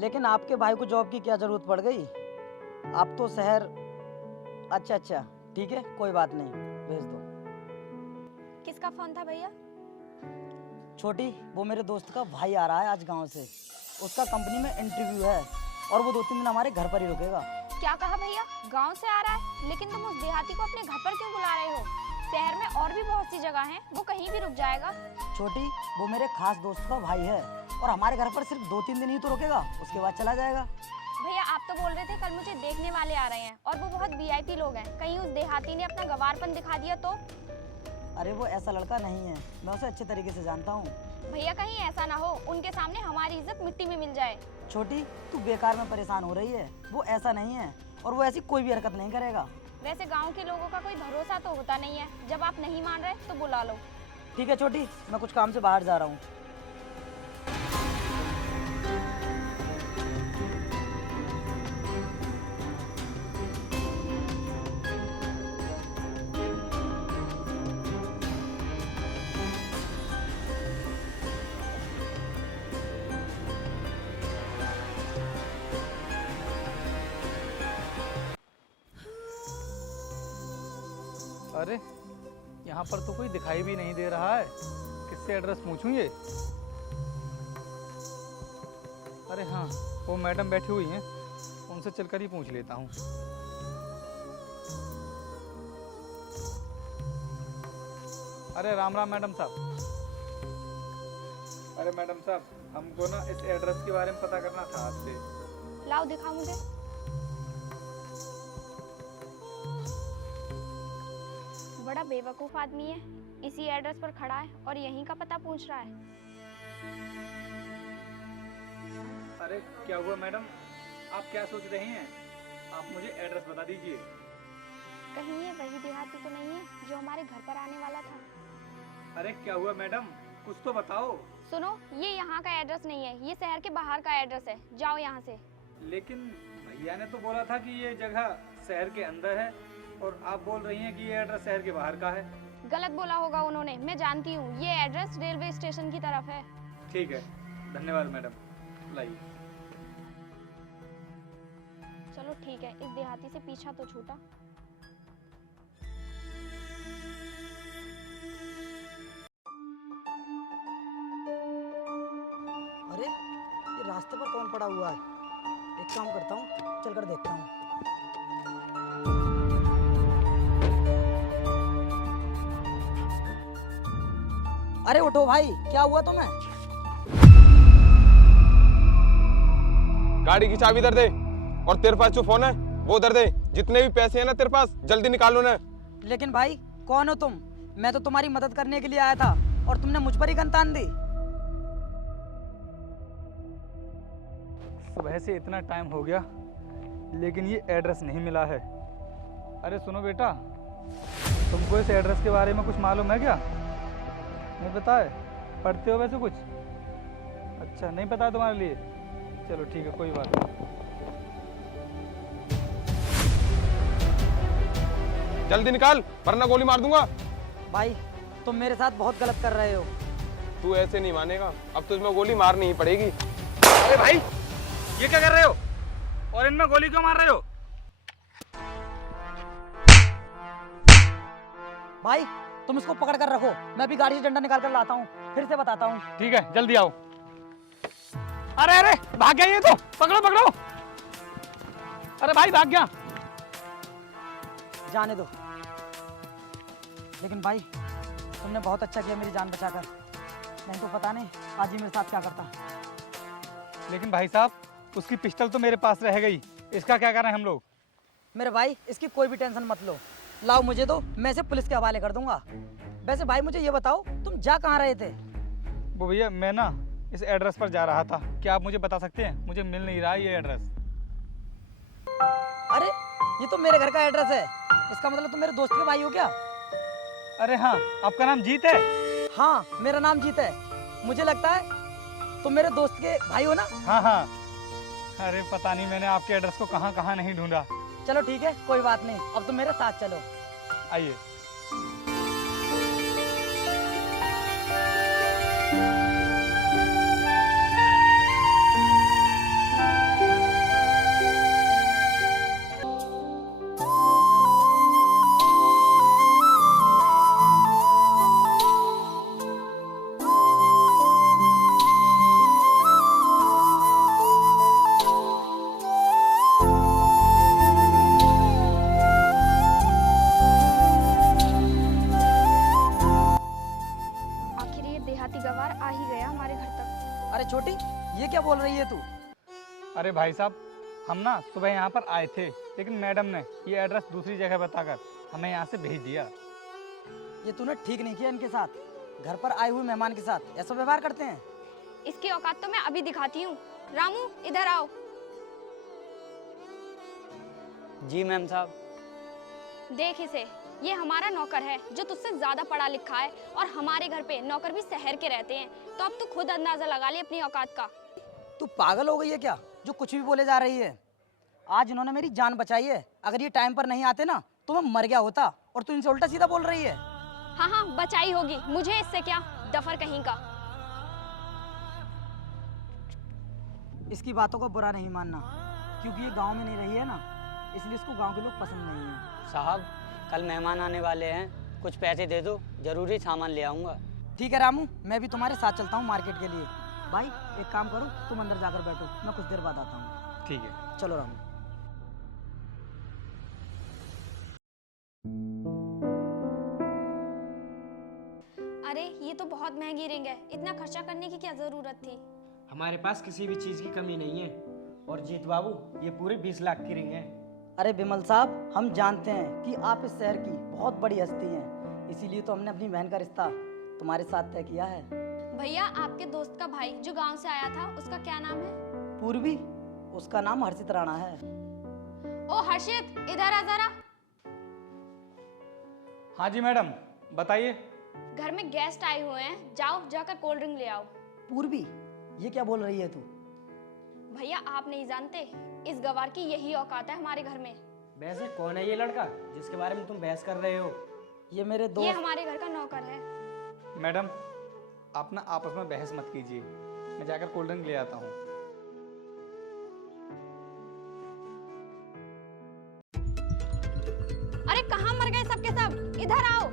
लेकिन आपके भाई को जॉब की क्या जरूरत पड़ गई? आप तो शहर। अच्छा, ठीक है, कोई बात नहीं, भेज दो। किसका फोन था भैया? छोटी, वो मेरे दोस्त का भाई आ रहा है आज गांव से। उसका कंपनी में इंटरव्यू है और वो 2-3 दिन हमारे घर पर ही रुकेगा। क्या कहा भैया? गांव से आ रहा है? लेकिन तुम उस देहाती को अपने घर पर क्यों बुला रहे हो? शहर में और भी बहुत सी जगह हैं, वो कहीं भी रुक जाएगा। छोटी, वो मेरे खास दोस्त का भाई है और हमारे घर पर सिर्फ 2-3 दिन ही तो रुकेगा, उसके बाद चला जाएगा। भैया आप तो बोल रहे थे कल मुझे देखने वाले आ रहे हैं और वो बहुत वीआईपी लोग हैं, कहीं उस देहाती ने अपना गवारपन दिखा दिया तो? अरे वो ऐसा लड़का नहीं है, मैं उसे अच्छे तरीके से जानता हूँ। भैया कहीं ऐसा ना हो उनके सामने हमारी इज्जत मिट्टी में मिल जाए। छोटी, तू बेकार में परेशान हो रही है, वो ऐसा नहीं है और वो ऐसी कोई भी हरकत नहीं करेगा। वैसे गांव के लोगों का कोई भरोसा तो होता नहीं है, जब आप नहीं मान रहे तो बुला लो। ठीक है छोटी, मैं कुछ काम से बाहर जा रहा हूँ। अरे यहाँ पर तो कोई दिखाई भी नहीं दे रहा है, किससे एड्रेस पूछूं ये? अरे हाँ, वो मैडम बैठी हुई हैं, उनसे चलकर ही पूछ लेता हूँ। अरे राम राम मैडम साहब। अरे मैडम साहब, हमको ना इस एड्रेस के बारे में पता करना था आपसे। लाओ दिखा मुझे। बड़ा बेवकूफ आदमी है, इसी एड्रेस पर खड़ा है और यहीं का पता पूछ रहा है। अरे क्या हुआ मैडम, आप क्या सोच रही हैं? आप मुझे एड्रेस बता दीजिए। कहीं ये वही देहाती तो नहीं है जो हमारे घर पर आने वाला था? अरे क्या हुआ मैडम, कुछ तो बताओ। सुनो, ये यहाँ का एड्रेस नहीं है, ये शहर के बाहर का एड्रेस है, जाओ यहाँ से। लेकिन भैया ने तो बोला था कि ये जगह शहर के अंदर है और आप बोल रही हैं कि ये एड्रेस शहर के बाहर का है। गलत बोला होगा उन्होंने, मैं जानती हूँ, ये एड्रेस रेलवे स्टेशन की तरफ है। ठीक है, धन्यवाद मैडम, लाइए। चलो ठीक है, इस देहाती से पीछा तो छूटा। अरे ये रास्ते पर कौन पड़ा हुआ है? एक काम करता हूँ, चलकर देखता हूँ। अरे उठो भाई, क्या हुआ तुम्हें? गाड़ी की चाबी इधर दे और तेरे पास जो फोन है वो उधर दे। जितने भी पैसे हैं ना तेरे पास, जल्दी निकालो ना। लेकिन भाई कौन हो तुम? मैं तो तुम्हारी मदद करने के लिए आया था और तुमने मुझ पर ही गन तान दी। सुबह से इतना टाइम हो गया लेकिन ये एड्रेस नहीं मिला है। अरे सुनो बेटा, तुमको इस एड्रेस के बारे में कुछ मालूम है क्या? नहीं पता है? पढ़ते हो वैसे कुछ? अच्छा, नहीं पता है तुम्हारे लिए? चलो ठीक है, कोई बात नहीं। जल्दी निकाल वरना गोली मार दूंगा। भाई तुम मेरे साथ बहुत गलत कर रहे हो। तू ऐसे नहीं मानेगा, अब तुझमें गोली मारनी ही पड़ेगी। अरे भाई, ये क्या कर रहे हो और इनमें गोली क्यों मार रहे हो? भाई तुम इसको पकड़ कर रखो, मैं भी गाड़ी से डंडा निकाल कर लाता हूँ, फिर से बताता हूँ। ठीक है, जल्दी आओ। अरे अरे, भाग गया ये तो, पकड़ो पकड़ो। अरे भाई भाग गया। जाने दो। लेकिन भाई तुमने बहुत अच्छा किया मेरी जान बचाकर, नहीं तो पता नहीं आज ही मेरे साथ क्या करता। लेकिन भाई साहब, उसकी पिस्टल तो मेरे पास रह गई, इसका क्या करें हम लोग? मेरे भाई इसकी कोई भी टेंशन मत लो, लाओ मुझे दो, मैं इसे पुलिस के हवाले कर दूंगा। वैसे भाई मुझे ये बताओ, तुम जा कहाँ रहे थे? वो भैया, मैं ना इस एड्रेस पर जा रहा था। क्या आप मुझे बता सकते हैं? मुझे मिल नहीं रहा ये एड्रेस। अरे ये तो मेरे घर का एड्रेस है, इसका मतलब तुम मेरे दोस्त के भाई हो क्या? अरे हाँ, आपका नाम जीत है? हाँ मेरा नाम जीत है। मुझे लगता है तुम मेरे दोस्त के भाई हो ना? हाँ हाँ। अरे पता नहीं मैंने आपके एड्रेस को कहाँ कहाँ नहीं ढूंढा। चलो ठीक है, कोई बात नहीं, अब तुम मेरे साथ चलो। आइए। क्या बोल रही है तू? अरे भाई साहब, हम ना सुबह यहाँ पर आए थे, लेकिन मैडम ने ये एड्रेस दूसरी जगह बताकर हमें यहाँ से भेज दिया। ये तूने ठीक नहीं किया इनके साथ। घर पर आए हुए मेहमान के साथ ऐसा व्यवहार करते हैं? इसकी औकात तो मैं अभी दिखाती हूँ। रामू इधर आओ। जी मैम साहब। देख इसे, ये हमारा नौकर है जो तुझसे ज्यादा पढ़ा लिखा है और हमारे घर पे नौकर भी शहर के रहते हैं, तो अब तू खुद अंदाजा लगा ले अपनी औकात का। तू पागल हो गई है क्या जो कुछ भी बोले जा रही है? आज इन्होंने मेरी जान बचाई है, अगर ये टाइम पर नहीं आते ना तो मैं मर गया होता, और तू इनसे उल्टा सीधा बोल रही है। हाँ हाँ बचाई होगी, मुझे इससे क्या, डफर कहीं का। इसकी बातों को बुरा नहीं मानना, क्योंकि ये गांव में नहीं रही है ना, इसलिए इसको गांव के लोग पसंद नहीं है। साहब कल मेहमान आने वाले हैं, कुछ पैसे दे दो, जरूरी सामान ले आऊँगा। ठीक है रामू, मैं भी तुम्हारे साथ चलता हूँ मार्केट के लिए। भाई एक काम करो, तुम अंदर जाकर बैठो, मैं कुछ देर बाद आता हूँ। ठीक है। चलो रामू। अरे ये तो बहुत महंगी रिंग है, इतना खर्चा करने की क्या जरूरत थी? हमारे पास किसी भी चीज़ की कमी नहीं है। और जीत बाबू, ये पूरे 20 लाख की रिंग है। अरे बिमल साहब, हम जानते हैं कि आप इस शहर की बहुत बड़ी हस्ती हैं, इसीलिए तो हमने अपनी बहन का रिश्ता तुम्हारे साथ तय किया है। भैया आपके दोस्त का भाई जो गांव से आया था, उसका क्या नाम है? पूर्वी, उसका नाम हर्षित राणा है। ओ हर्षित, इधर आ जरा। हाँ जी मैडम, बताइए। घर में गेस्ट आए हुए हैं, जाओ जाकर कोल्ड ड्रिंक ले आओ। पूर्वी, ये क्या बोल रही है तू? भैया आप नहीं जानते, इस गवार की यही औकात है हमारे घर में। वैसे कौन है ये लड़का जिसके बारे में तुम बहस कर रहे हो? ये मेरे ये दोस्त। हमारे घर का नौकर है। मैडम आप ना आपस में बहस मत कीजिए, मैं जाकर कोल्ड ड्रिंक ले आता हूँ। अरे कहाँ मर गए सबके सब, इधर आओ।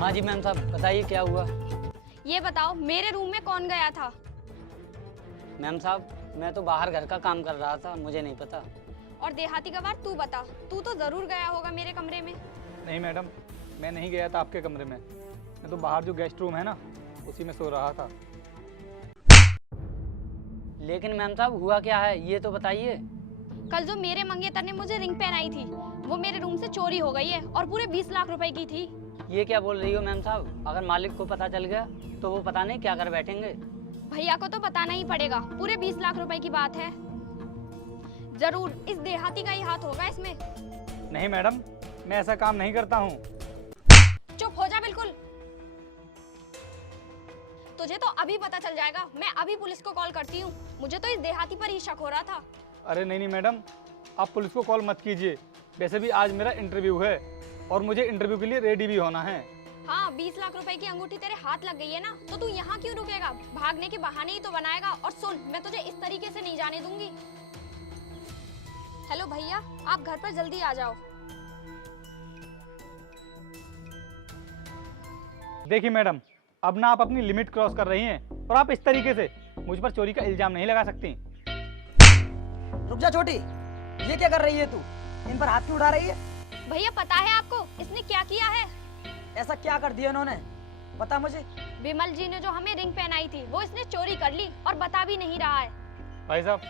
हाँ जी मैम साहब, बताइए क्या हुआ। ये बताओ मेरे रूम में कौन गया था? मैम साहब मैं तो बाहर घर का काम कर रहा था, मुझे नहीं पता। और देहाती गवार तू बता, तू तो जरूर गया होगा मेरे कमरे में। नहीं मैडम, मैं नहीं गया था आपके कमरे में, मैं तो बाहर जो गेस्ट रूम है ना उसी में सो रहा था। लेकिन मैम साहब हुआ क्या है ये तो बताइए। कल जो मेरे मंगेतर ने मुझे रिंग पहनाई थी, वो मेरे रूम से चोरी हो गई है और पूरे 20 लाख रुपए की थी। ये क्या बोल रही हो मैम साहब, अगर मालिक को पता चल गया तो वो पता नहीं क्या कर बैठेंगे। भैया को तो बताना ही पड़ेगा, पूरे 20 लाख रुपए की बात है। जरूर इस देहाती का ही हाथ होगा इसमें। नहीं मैडम, मैं ऐसा काम नहीं करता हूँ। चुप हो जा बिल्कुल। तुझे तो अभी पता चल जाएगा, मैं अभी पुलिस को कॉल करती हूँ। मुझे तो इस देहाती पर ही शक हो रहा था। अरे नहीं नहीं मैडम, आप पुलिस को कॉल मत कीजिए, वैसे भी आज मेरा इंटरव्यू है और मुझे इंटरव्यू के लिए रेडी भी होना है। हाँ 20 लाख रुपए की अंगूठी तेरे हाथ लग गई है ना, तो तू यहाँ क्यों रुकेगा? भागने के बहाने ही तो बनाएगा। और सुन, मैं तुझे इस तरीके से नहीं जाने दूंगी। हेलो भैया, आप घर पर जल्दी आ जाओ। देखिए मैडम, अब ना आप अपनी लिमिट क्रॉस कर रही हैं और आप इस तरीके से मुझ पर चोरी का इल्जाम नहीं लगा सकती। रुक जा छोटी, ये क्या कर रही है तू? इन पर हाथ क्यों उठा रही है? भैया पता है आपको इसने क्या किया है? ऐसा क्या कर दिया इन्होंने, बता मुझे। विमल जी ने जो हमें रिंग पहनाई थी, वो इसने चोरी कर ली और बता भी नहीं रहा है। भाई साहब,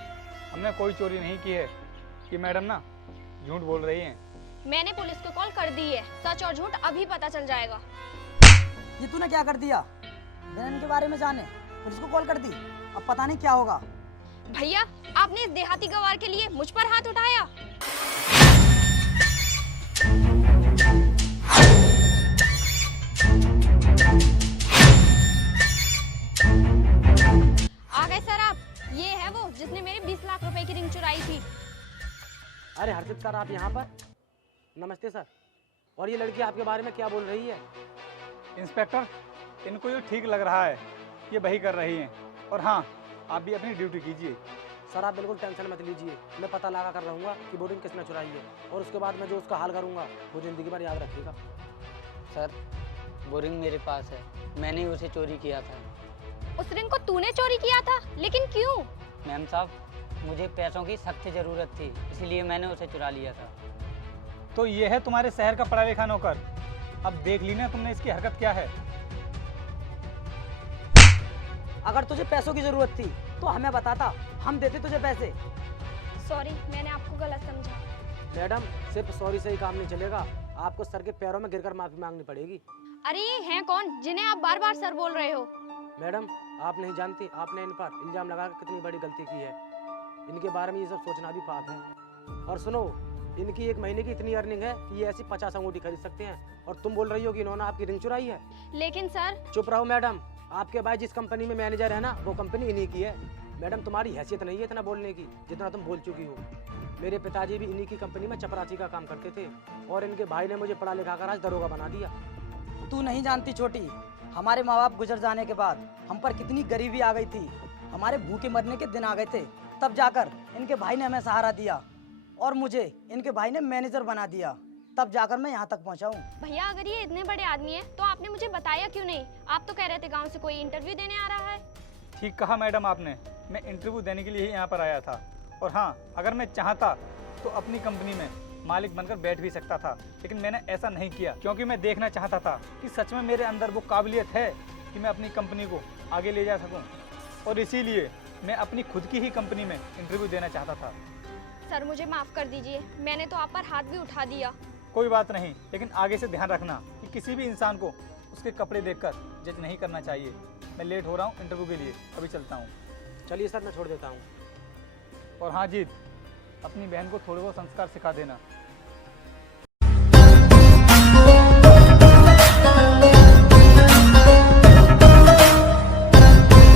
हमने कोई चोरी नहीं की है, कि मैडम ना झूठ बोल रही हैं। मैंने पुलिस को कॉल कर दी है, सच और झूठ अभी पता चल जाएगा। ये तूने क्या कर दिया? बिना इनके बारे में जाने पुलिस को कॉल कर दी, अब पता नहीं क्या होगा। भैया आपने इस देहाती गवार के लिए मुझ पर हाथ उठाया। आ गए सर आप, ये है वो जिसने मेरे 20 लाख रुपए की रिंग चुराई थी। अरे हर्षित सर, आप यहाँ पर? नमस्ते सर। और ये लड़की आपके बारे में क्या बोल रही है? इंस्पेक्टर, इनको ये ठीक लग रहा है, ये वही कर रही हैं। और हाँ, आप भी अपनी ड्यूटी कीजिए। सर आप बिल्कुल टेंशन मत लीजिए, मैं पता लगा कर रहूँगा कि वो रिंग किसने चुराई है, और उसके बाद मैं जो उसका हाल करूँगा वो ज़िंदगी भर याद रखिएगा। सर वो रिंग मेरे पास है, मैंने उसे चोरी किया था। उस रिंग को तूने चोरी किया था, लेकिन क्यों? मैम साहब मुझे पैसों की सख्त ज़रूरत थी, इसलिए मैंने उसे चुरा लिया था। तो ये है तुम्हारे शहर का पढ़ा लिखा नौकर, अब देख ली ना तुमने इसकी हरकत क्या है। अगर तुझे पैसों की जरूरत थी तो हमें बताता, हम देते तुझे पैसे। सॉरी, मैंने आपको गलत समझा। मैडम सिर्फ सॉरी से ही काम नहीं चलेगा, आपको सर के पैरों में गिरकर माफी मांगनी पड़ेगी। अरे ये हैं कौन जिन्हें आप बार बार सर बोल रहे हो? मैडम आप नहीं जानती, आपने इन पर इल्जाम लगाकर कितनी बड़ी गलती की है। इनके बारे में ये सब सोचना भी पाप है। और सुनो, इनकी एक महीने की इतनी अर्निंग है कि ये ऐसी 50 अंगूठी खरीद सकते हैं, और तुम बोल रही हो कि इन्होंने आपकी रिंग चुराई है। लेकिन सर, चुप रहो मैडम, आपके भाई जिस कंपनी में मैनेजर है ना, वो कंपनी इन्हीं की है। मैडम तुम्हारी हैसियत नहीं है इतना बोलने की जितना तुम बोल चुकी हो। मेरे पिताजी भी इन्हीं की कंपनी में चपरासी का काम करते थे, और इनके भाई ने मुझे पढ़ा लिखा कर आज दरोगा बना दिया। तू नहीं जानती छोटी, हमारे माँ बाप गुजर जाने के बाद हम पर कितनी गरीबी आ गई थी। हमारे भूखे मरने के दिन आ गए थे, तब जाकर इनके भाई ने हमें सहारा दिया, और मुझे इनके भाई ने मैनेजर बना दिया, तब जाकर मैं यहाँ तक पहुँचा हूँ। भैया अगर ये इतने बड़े आदमी हैं तो आपने मुझे बताया क्यों नहीं? आप तो कह रहे थे गांव से कोई इंटरव्यू देने आ रहा है। ठीक कहा मैडम आपने, मैं इंटरव्यू देने के लिए ही यहाँ पर आया था। और हाँ, अगर मैं चाहता तो अपनी कंपनी में मालिक बनकर बैठ भी सकता था, लेकिन मैंने ऐसा नहीं किया क्योंकि मैं देखना चाहता था कि सच में मेरे अंदर वो काबिलियत है कि मैं अपनी कंपनी को आगे ले जा सकूं, और इसीलिए मैं अपनी खुद की ही कंपनी में इंटरव्यू देना चाहता था। सर मुझे माफ कर दीजिए, मैंने तो आप पर हाथ भी उठा दिया। कोई बात नहीं, लेकिन आगे से ध्यान रखना कि किसी भी इंसान को उसके कपड़े देखकर जज नहीं करना चाहिए। मैं लेट हो रहा हूँ इंटरव्यू के लिए, अभी चलता हूँ। चलिए सर, मैं छोड़ देता हूँ। और हाँ जीत, अपनी बहन को थोड़े बहुत संस्कार सिखा देना।